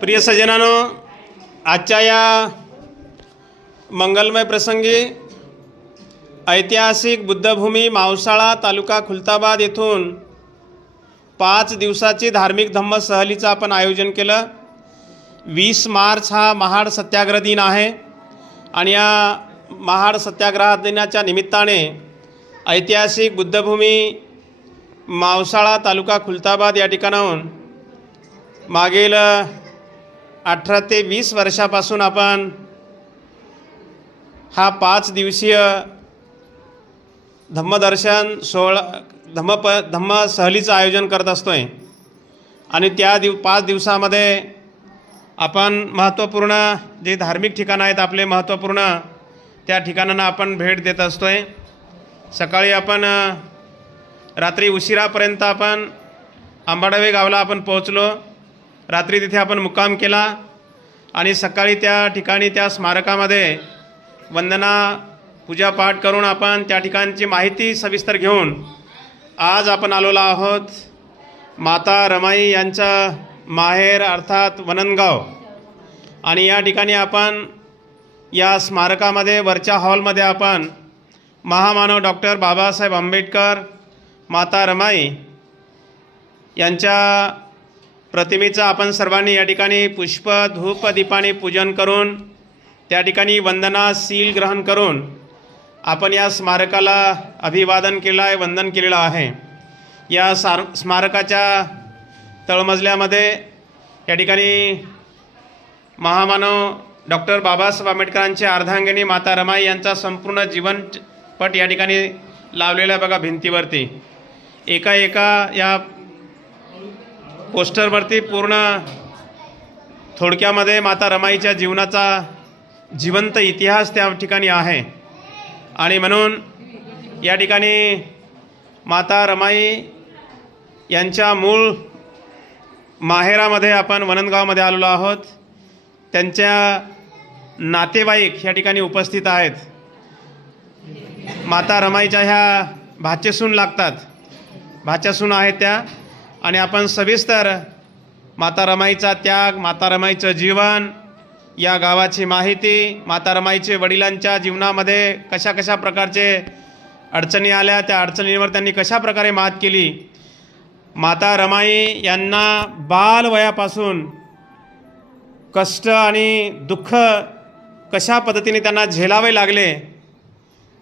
प्रिय सज्जनांनो, आजच्या या मंगलमय प्रसंगी ऐतिहासिक बुद्धभूमी मावसाळा तालुका खुलताबाद येथून 5 दिवसाची धार्मिक धम्म सहलीचं आपण आयोजन केलं। 20 मार्च हा महाड सत्याग्रह दिन आहे आणि या महाड सत्याग्रह दिनाच्या निमित्ताने ऐतिहासिक बुद्धभूमी मावसाळा तालुका खुलताबाद या ठिकाणाहून मागील 18 ते 20 वर्षापासून आपण हा 5 दिवसीय धम्मदर्शन सोहळा धम्म सहलीचं आयोजन करत असतोय आणि त्या 5 दिवसामध्ये आपण महत्त्वपूर्ण जे धार्मिक ठिकाणं आहेत आपले महत्त्वपूर्ण त्या ठिकाणांना आपण भेट देत असतोय। सकाळी आपण रात्री उशिरापर्यंत आपण आंबाडवे गावाला आपण पोहोचलो। रात्री तिथे आपण मुक्काम केला आणि सकाळी त्या ठिकाणी त्या स्मारकामध्ये वंदना पूजापाठ करून आपण त्या ठिकाणची माहिती सविस्तर घेऊन आज आपण आलेलो आहोत माता रमाई यांचा माहेर अर्थात वननगाव। आणि या ठिकाणी आपण या स्मारकामध्ये वरच्या हॉलमध्ये आपण महामानव डॉक्टर बाबासाहेब आंबेडकर माता रमाई यांच्या प्रतिमेचं आपण सर्वांनी या ठिकाणी पुष्प धूप दीपाने पूजन करून त्या ठिकाणी वंदना सील ग्रहण करून आपण या स्मारकाला अभिवादन केलं आहे, वंदन केलेलं आहे। या स्मारकाच्या तळमजल्यामध्ये या ठिकाणी महामानव डॉक्टर बाबासाहेब आंबेडकरांचे अर्धांगिनी माता रमाई यांचा संपूर्ण जीवनपट या ठिकाणी लावलेला आहे बघा भिंतीवरती। एका या पोस्टरवरती पूर्ण थोडक्यामध्ये माता रमाईच्या जीवनाचा जिवंत इतिहास त्या ठिकाणी आहे आणि म्हणून या ठिकाणी माता रमाई यांच्या मूळ माहेरामध्ये आपण वननगावमध्ये आलेलो आहोत। त्यांच्या नातेवाईक या ठिकाणी उपस्थित आहेत। माता रमाईच्या ह्या भाचेसून लागतात, भाच्यासून आहेत त्या आणि आपण सविस्तर माता रमाईचा त्याग, माता रमाईचं जीवन, या गावाची माहिती, माता रमाईचे वडिलांच्या जीवनामध्ये कशा कशा प्रकारचे अडचणी आल्या, त्या अडचणींवर त्यांनी कशा प्रकारे मात केली, माता रमाई यांना बालवयापासून कष्ट आणि दुःख कशा पद्धतीने त्यांना झेलावे लागले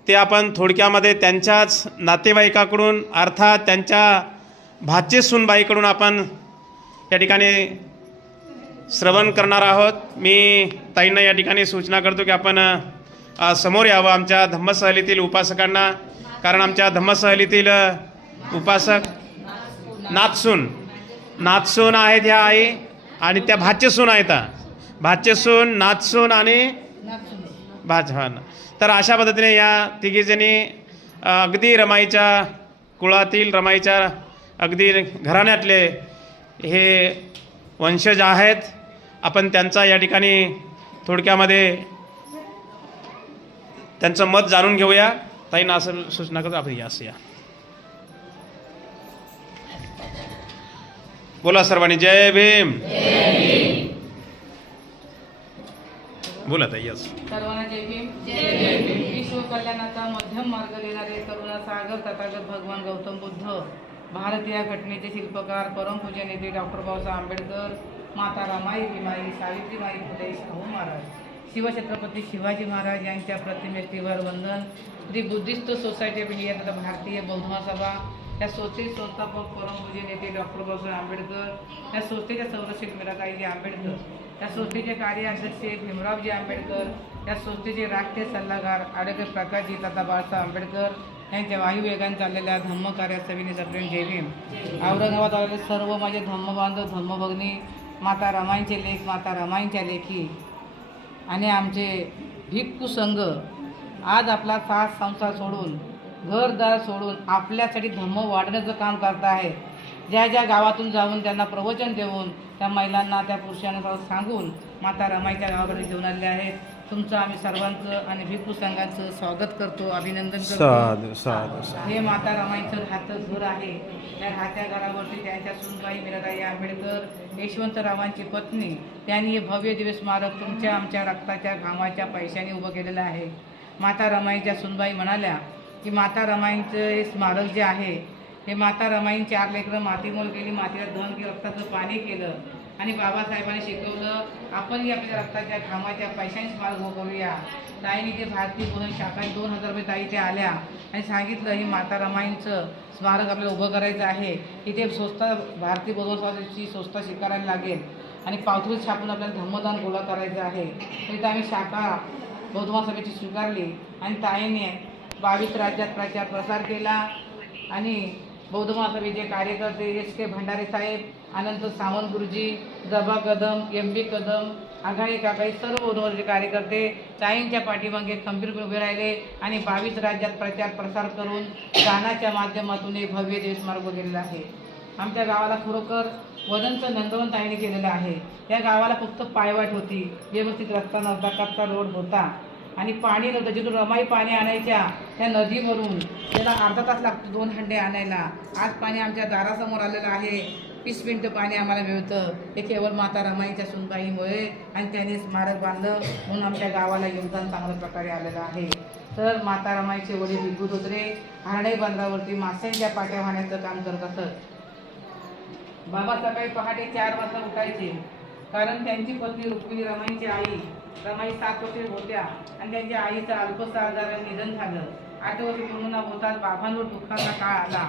ते आपण थोडक्यामध्ये त्यांच्याच नातेवाईकाकडून अर्थात त्यांच्या भाचेसूनबाईकडून आपण या ठिकाणी श्रवण करणार आहोत। मी ताईंना या ठिकाणी सूचना करतो की आपण समोर यावं आमच्या धम्मसहलीतील उपासकांना, कारण आमच्या धम्मसहलीतील उपासक नाथसून आहेत ह्या आई आणि त्या भाचेसून आहेत, भाचेसून, नाथसून आणि भाचवान। तर अशा पद्धतीने या तिघीजणी अगदी रमाईच्या कुळातील, रमाईच्या अगदी घराण्यातले हे वंशज आहेत। आपण त्यांचा या ठिकाणी थोडक्यामध्ये त्यांचं मत जाणून घेऊया। ताईंना असं सूचना करतो आपण असं या बोला सर्वांनी जय भीम। बोला ताई यस सर्वांना जय भीम। विश्व कल्याणाचा मध्यम मार्ग देणारे करुणा सागर तथागत भगवान गौतम बुद्ध, भारतीय घटनेचे शिल्पकार परमपूज्य नेते डॉक्टर बाबासाहेब आंबेडकर, माता रमाई भीमाई सावित्रीबाई फुले शाहू महाराज, शिवछत्रपती शिवाजी महाराज यांच्या प्रतिमेवर वंदन। दी बुद्धिस्ट सोसायटी ऑफ इंडिया तथा भारतीय बौद्ध महासभा या संस्थेचे संस्थापक परमपूज्य नेते डॉक्टर बाबासाहेब आंबेडकर, या संस्थेच्या संरक्षक मीराताईजी आंबेडकर, या संस्थेचे कार्याध्यक्ष भीमरावजी आंबेडकर, या संस्थेचे राष्ट्रीय सल्लागार ॲडव्होकेट प्रकाशजी तथा बाळासाहेब आंबेडकर यांच्या वायुवेगाने चाललेल्या धम्म कार्यासभेने सगळ्यांनी जय भीम। औरंगाबाद आलेले सर्व माझे धम्मबांधव, धम्मभगिनी, माता रमाईंचे लेख, माता रमाईंच्या लेखी आणि आमचे भिक्खू संघ आज आपला सास संसार सोडून, घरदार सोडून आपल्यासाठी धम्म वाढण्याचं काम करत आहे। ज्या ज्या गावातून जाऊन त्यांना प्रवचन देऊन त्या महिलांना त्या पुरुषांना सांगून माता रमाईच्या गावाकडे घेऊन आलेले आहेत. तुमचं आम्ही सर्वांचं आणि भिक्खू संघाचं स्वागत करतो, अभिनंदन साधू करतो. साधू. हे माता रमाईचं राहतं घर आहे. त्या राहत्या घरावरती त्यांच्या सुनबाई मीराताई आंबेडकर, यशवंतरावांची पत्नी, त्यांनी हे भव्य दिवस स्मारक तुमच्या आमच्या रक्ताच्या घामाच्या पैशाने उभं केलेलं आहे. माता रमाईच्या सुनबाई म्हणाल्या की माता रमाईंचं हे स्मारक जे आहे हे माता रमाईंनी 4 लेकरं मातीमोल केली, मातीला दहन केलं, रक्ताचं पाणी केलं आणि बाबासाहेबांनी शिकवलं आपणही आपल्या रक्ताच्या घामाच्या पैशाने स्मारक उभं करूया. ताईने ते भारतीय बोधन शाखा 2000 रुपये ताई ते आल्या आणि सांगितलं ही माता रमाईंचं स्मारक आपल्याला उभं करायचं आहे. इथे संस्था भारतीय बोधन समाजाची संस्था स्वीकारायला लागेल आणि पावती छापून आपल्याला धम्मदान गोळा करायचं आहे. इथं आम्ही शाखा बौद्ध सभेची स्वीकारली आणि ताईने 22 राज्यात प्रचार प्रसार केला आणि बौद्ध महासभेचे कार्यकर्ते SK भंडारे साहेब, अनंत सावंत गुरुजी, जबा कदम, MB कदम, आघाडी काकाई सर्व बौद्धचे कार्यकर्ते ताईंच्या पाठीमागे खंबीरपणे उभे राहिले आणि 22 राज्यात प्रचार प्रसार करून गाण्याच्या माध्यमातून एक भव्य देश मार्ग गेलेला आहे. आमच्या गावाला खरोखर वदनचं नंदवन ताईने केलेलं आहे. या गावाला फक्त पायवाट होती, व्यवस्थित रस्ता नव्हता, कच्चा रोड होता आणि पाणी नव्हतं. जिथून रमाई पाणी आणायच्या त्या नदीवरून त्याला अर्धा तास लागतो 2 हंडे आणायला. आज पाणी आमच्या दारासमोर आलेलं आहे. 20 मिनिटं पाणी आम्हाला मिळतं. हे केवळ माता रमाईच्या सुनबाईमुळे आणि त्यांनी स्मारक बांधलं म्हणून आमच्या गावाला योगदान चांगल्या प्रकारे आलेलं आहे. तर माता रमाईचे वडील भिक्खू धोत्रे हरणाई बंदरावरती माशांच्या पाट्या वाहण्याचं काम करत असत. बाबा सकाळी पहाटे 4 वाजता उठायचे कारण त्यांची पत्नी रुक्मिणी रमाईंची आई रमाई 7 वर्षे होत्या आणि त्यांच्या आईचं अल्पशा आजाराने निधन झालं. 8 वर्ष पूर्ण होताच बाबांवर दुःखाचा काळ आला.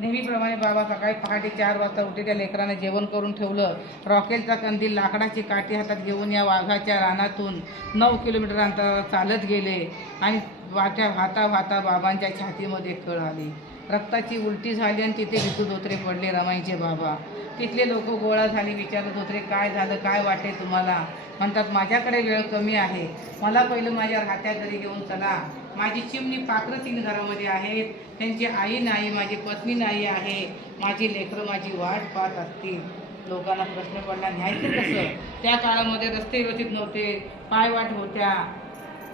नेहमीप्रमाणे बाबा सकाळी पहाटे 4 वाजता उठे. त्या लेकरांना जेवण करून ठेवलं. रॉकेलचा कंदील, लाकडाची काठी हातात घेऊन या वाघाच्या रानातून 9 किलोमीटर अंतरावर चालत गेले आणि वाट्या वाहता वाहता बाबांच्या छातीमध्ये कळ आली. रक्ताची उलटी झाली आणि तिथे भिक्खू धोत्रे पडले, रमाईचे बाबा. तिथले लोक गोळा झाले. विचारत धोत्रे काय झालं, काय वाटते तुम्हाला? म्हणतात माझ्याकडे वेळ कमी आहे, मला पहिलं माझ्या राहत्या घरी घेऊन चला. माझी चिमणी पाखरं 3 घरामध्ये आहेत, त्यांची आई नाही, माझी पत्नी नाही आहे, माझी लेकरं माझी वाट पाहत असतील. लोकांना प्रश्न पडला न्यायचं कसं? त्या काळामध्ये रस्ते व्यवस्थित नव्हते, पायवाट होत्या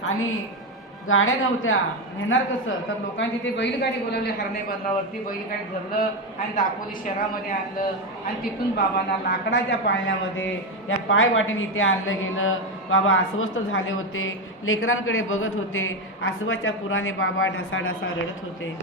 आणि गाड्या नव्हत्या, नेणार कसं? तर लोकांनी तिथे बैलगाडी बोलावली. हरणाई बंदरावरती बैलगाडी धरलं आणि दापोली शहरामध्ये आणलं आणि तिथून बाबांना लाकडाच्या पाळण्यामध्ये या पायवाटेने इथे आणलं गेलं. बाबा अस्वस्थ झाले होते, लेकरांकडे बघत होते. आसवाच्या पुराने बाबा ढसाढसा रडत होते.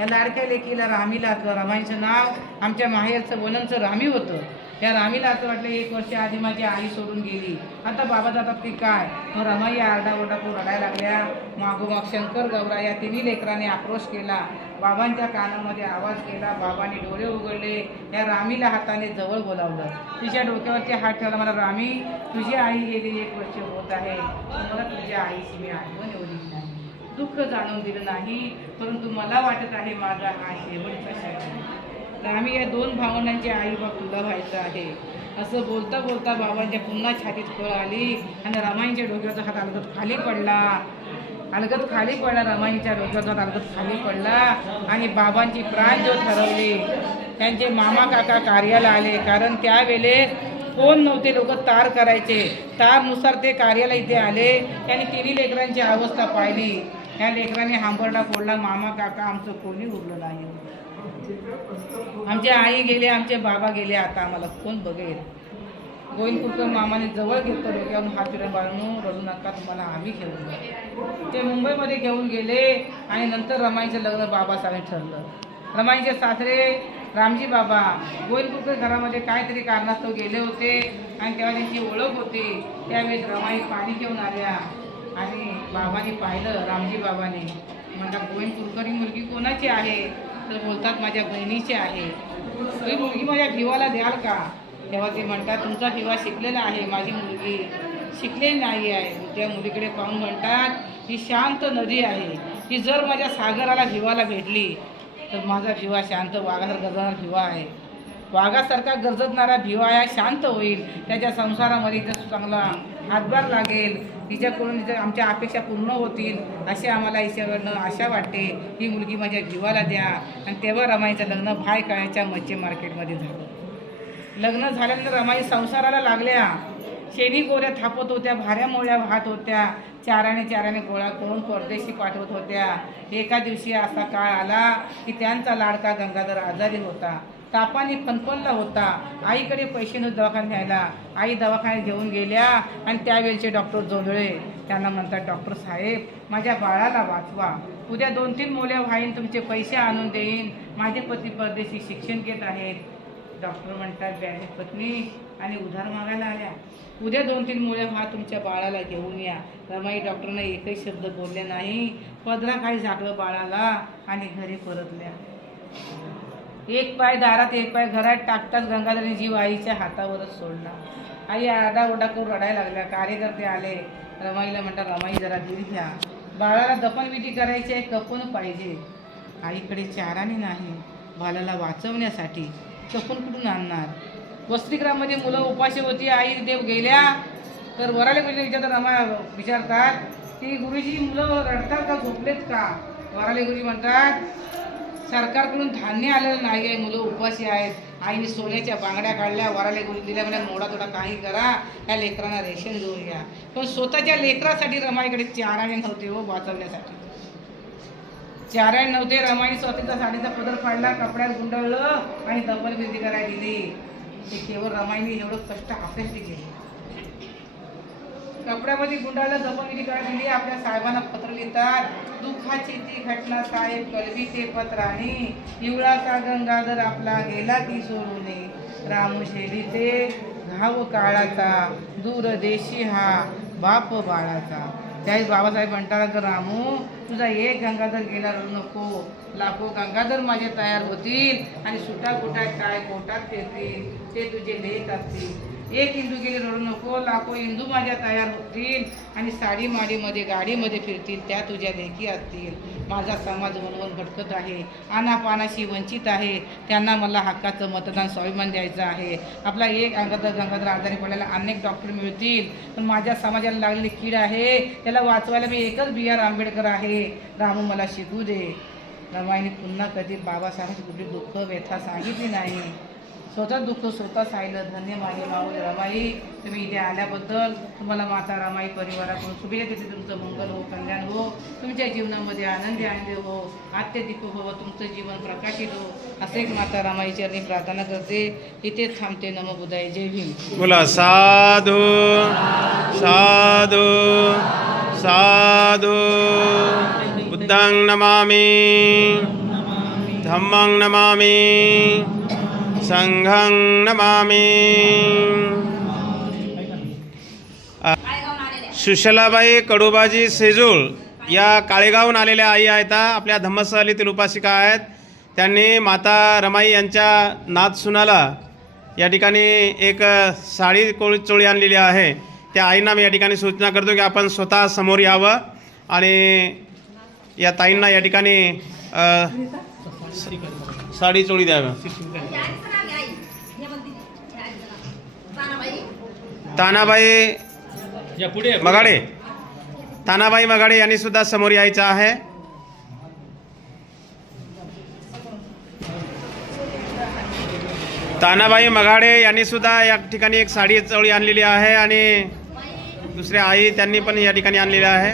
या लाडक्या लेकीला रामीला असलं. रमाईचं नाव आमच्या माहेरचं वनमचं रामी होतं. या रामीला असं वाटलं 1 वर्ष आधी माझी आई सोडून गेली, आता बाबा जातात की काय? मग रमाई आरडाओरडा करून रडायला लागल्या. मागोमाग शंकर गौरा या 3 लेकरांनी आक्रोश केला. बाबांच्या कानामध्ये आवाज केला. बाबांनी डोळे उघडले. या रामीला हाताने जवळ बोलावलं. तिच्या डोक्यावरती हात ठेवला. मला रामी, तुझी आई गेली 1 वर्ष होत आहे, मला तुझ्या आईची मी आठवण एवढी नाही, दुःख जाणून दिलं नाही, परंतु मला वाटत आहे माझा हा शेवटचा क्षण. रामी या 2 भावंडांची आई बाप तुला व्हायचं आहे. असं बोलता बोलता बाबांच्या पुन्हा छातीत कळ आली आणि रमाईंच्या डोक्याचा हात अलगद खाली पडला. रमाईंच्या डोक्याचा हात अलगद खाली पडला आणि बाबांची प्राणज्योत ठरवली. त्यांचे मामा काका कार्याला आले कारण त्यावेळेस फोन नव्हते, लोक तार करायचे. तारनुसार ते कार्याला इथे आले. त्यांनी 3 लेकरांची अवस्था पाहिली. ह्या लेकरांनी हांबरडा फोडला. मामा काका आमचं कोणी उरलं नाही. आमचे आई गेले, आमचे बाबा गेले, आता आम्हाला कोण बघेल? गोविंदपूरकर मामाने जवळ घेतलं, डोक्यावरून हात फिरून बाळून रडू नका, तुम्हाला आम्ही घेऊन जाऊ. ते मुंबईमध्ये घेऊन गेले आणि नंतर रमाईचं लग्न बाबासाहेब ठरलं. रमाईचे सासरे रामजी बाबा गोविंदपूरकर घरामध्ये काहीतरी कारणास्तव गेले होते आणि तेव्हा त्यांची ओळख होती. त्यावेळेस रमाई पाणी घेऊन आल्या आणि बाबांनी पाहिलं. रामजी बाबाने म्हणतात गोविंदपूरकर ही मुलगी कोणाची आहे? तर बोलतात माझ्या बहिणीची आहे. ही मुलगी माझ्या भिवाला द्याल का? तेव्हा ते म्हणतात तुमचा भिवा शिकलेला आहे, माझी मुलगी शिकलेली नाही आहे. त्या मुलीकडे पाहून म्हणतात ही शांत नदी आहे, ही जर माझ्या सागराला भिवाला भेटली तर माझा भिवा शांत वाघासारखा गजानन भिवा आहे. वाघासारखा गरजणारा भिवाया शांत होईल, त्याच्या संसारामध्ये तिचा चांगला हातभार लागेल, तिच्याकडून आमच्या अपेक्षा पूर्ण होतील अशी आम्हाला ईश्वराकडनं आशा वाटते. ही मुलगी माझ्या जीवाला द्या. आणि तेव्हा रमाईचं लग्न भाय काळ्याच्या मच्छी मार्केटमध्ये झालं. लग्न झाल्यानंतर रमाई संसाराला लागल्या. शेणी गोऱ्या थापत होत्या, भाऱ्या मोळ्या वाहत होत्या, चाराने गोळा करून परदेशी पाठवत होत्या. एका दिवशी असा काळ आला की त्यांचा लाडका गंगाधर आजारी होता, तापाने फणफणला होता. आईकडे पैसे न दवाखान्यात न्यायला. आई दवाखान्यात घेऊन गेल्या आणि त्यावेळचे डॉक्टर जोंधळे त्यांना म्हणतात, डॉक्टर साहेब माझ्या बाळाला वाचवा, उद्या 2-3 मुले व्हाईन, तुमचे पैसे आणून देईन, माझे पती परदेशी शिक्षण घेत आहेत. डॉक्टर म्हणतात, बॅगेत पत्नी आणि उधार मागायला आल्या, उद्या 2-3 मुले व्हा, तुमच्या बाळाला घेऊन या. रमाई डॉक्टरने एकही शब्द बोलले नाही. पदराखाली झाकलं बाळाला आणि घरी परतल्या. एक पाय दारात एक पाय घरात टाकताच गंगाधरने जीव आईच्या हातावरच सोडला. आई आरडाओरडा करून रडायला लागल्या. कार्यकर्ते आले. रमाईला म्हणतात, रमाई जरा धीर घ्या, बाळाला दफनविधी करायची आहे, कफन पाहिजे. आईकडे चाराने नाही. बाळाला वाचवण्यासाठी कफन कुठून आणणार? वसतिगृहामध्ये मुलं उपाशी होती. आई देव गेल्या तर वराले गुरुजी विचारतात की गुरुजी मुलं रडतात का, झोपलेत का? वराले गुरुजी म्हणतात, सरकारकडून धान्य आलेलं नाही आहे, मुलं उपाशी आहेत. आईने सोन्याच्या बांगड्या काढल्या, वराले गुरु दिल्या, म्हणजे मोडा थोडा काही करा, या लेकरांना रेशन घेऊन घ्या. पण स्वतःच्या लेकरासाठी रमाईकडे चाराने नव्हते हो वाचवण्यासाठी. चाराने नव्हते. रमाईने स्वतःचा साडीचा पदर फाडला, कपड्यात गुंडाळलं आणि दफनविधी करायला दिली. ते केवळ रमाईने एवढं कष्ट आपल्यासाठी केले. कपड्यामध्ये गुंडाळलं, दफनविधी करायला दिली. आपल्या साहेबांना पत्र लिहितात, दुःखाची ती घटना साहेब कळवी ते पत्राने, इवळाचा गंगाधर आपला गेला ती सोडूने, रामू शेलीचे घाव काळाचा, दूरदेशी हा बाप बाळाचा. त्यावेळी बाबासाहेब म्हणतात, रामू तुझा एक गंगाधर गेला, रडू नको, लाखो गंगाधर माझे तयार होतील आणि सुटा कुटात काय कोटात फिरतील, ते तुझे लेख असतील. एक इंदू गेली, रडू नको, लाखो इंदू माझ्या तयार होतील आणि साडी माडीमध्ये गाडीमध्ये फिरतील, त्या तुझ्या लेखी असतील. माझा समाज वणवण भटकत आहे, आनापानाशी वंचित आहे, त्यांना मला हक्काचं मतदान स्वाभिमान द्यायचं आहे. आपला एक गंगाधर आजारी पडलेला अनेक डॉक्टर मिळतील, पण माझ्या समाजाला लागलेली कीड आहे, त्याला वाचवायला मी एकच BR आंबेडकर आहे. रामू मला शिकू दे. रमाईने पुन्हा कधी बाबासाहेबांची कुठली दुःख व्यथा सांगितली नाही. स्वतः दुःख स्वतः साहिलं. धन्य माझे माऊली रमाई, तुम्ही इथे आल्याबद्दल तुम्हाला माता रमाई परिवाराकडून शुभेच्छा देते. तुमचं मंगल हो, कल्याण हो, तुमच्या जीवनामध्ये आनंदी हो, अत्यधिक हो, तुमचं जीवन प्रकाशित हो, असे एक माता रमाई चरणी प्रार्थना करते. इथेच थांबते. नमो बुद्धाय. जय भीम. बोला साधू साधू साधू. बुद्धं नमामि, धम्मं नमामि, संघं नमामि. सुशलाबाई कडुबाजी सेजूळ या काळेगावहून आलेल्या आई आहेत. आपल्या धम्मसहलीतील उपासिका आहेत. त्यांनी माता रमाई यांच्या नाथ सुनाला या ठिकाणी एक साडी चोळी आणलेली आहे. त्या आईंना मी या ठिकाणी सूचना करतो की आपण स्वतः समोर यावं आणि या ताईंना या ठिकाणी साडी चोळी द्यावी. तानाबाई मगाडे, तानाबाई मगाडे यांनी सुद्धा समोर यायचं आहे. तानाबाई मगाडे यांनी सुद्धा या ठिकाणी एक साडी चोळी आणलेली आहे आणि दुसऱ्या आई त्यांनी पण या ठिकाणी आणलेली आहे.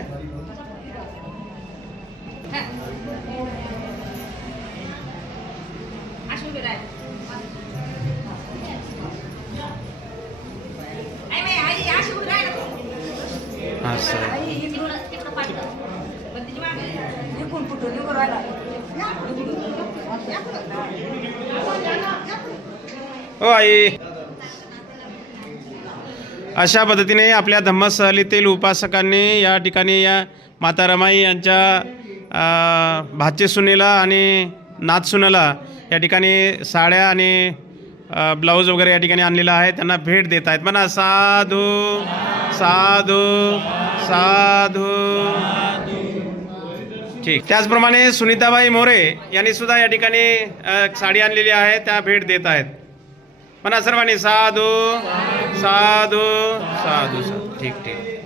हो आई, अशा पद्धतीने आपल्या धम्मसहलीतील उपासकांनी या ठिकाणी या माता रमाई यांच्या भाचे सुनेला आणि नाथ सुनेला या ठिकाणी साड्या आणि ब्लाऊज वगैरे या ठिकाणी आणलेला आहे. त्यांना भेट देत आहेत. म्हणा साधू साधू साधू. ठीक. त्याचप्रमाणे सुनीताबाई मोरे यांनी सुद्धा या ठिकाणी साडी आणलेली आहे, त्या भेट देत आहेत. म्हणा सर्वांनी साधू साधू साधू साधू. ठीक ठीक.